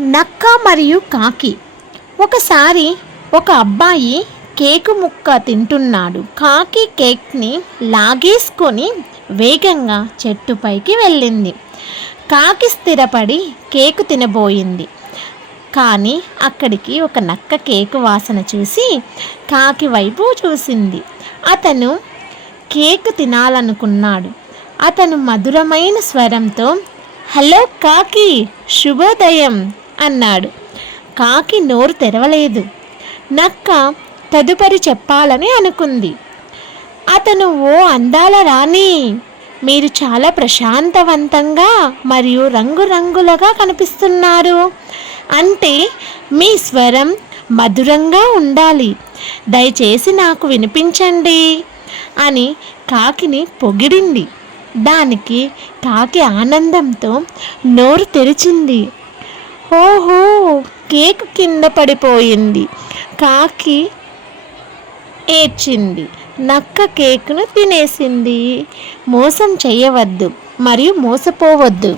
నక్క మరియు కాకి. ఒకసారి ఒక అబ్బాయి కేకు ముక్క తింటున్నాడు. కాకి కేక్ని లాగేసుకొని వేగంగా చెట్టుపైకి వెళ్ళింది. కాకి స్థిరపడి కేకు తినబోయింది. కానీ అక్కడికి ఒక నక్క కేకు వాసన చూసి కాకి వైపు చూసింది. అతను కేకు తినాలనుకున్నాడు. అతను మధురమైన స్వరంతో, హలో కాకి, శుభోదయం అన్నాడు. కాకి నోరు తెరవలేదు. నక్క తదుపరి చెప్పాలని అనుకుంది. అతను, ఓ అందాల రాణి, మీరు చాలా ప్రశాంతవంతంగా మరియు రంగురంగులుగా కనిపిస్తున్నారు. అంటే మీ స్వరం మధురంగా ఉండాలి. దయచేసి నాకు వినిపించండి అని కాకిని పొగిడింది. దానికి కాకి ఆనందంతో నోరు తెరిచింది. ఓహో, కేకు కింద పడిపోయింది. కాకి ఏడ్చింది. నక్క కేకును తినేసింది. మోసం చేయవద్దు మరియు మోసపోవద్దు.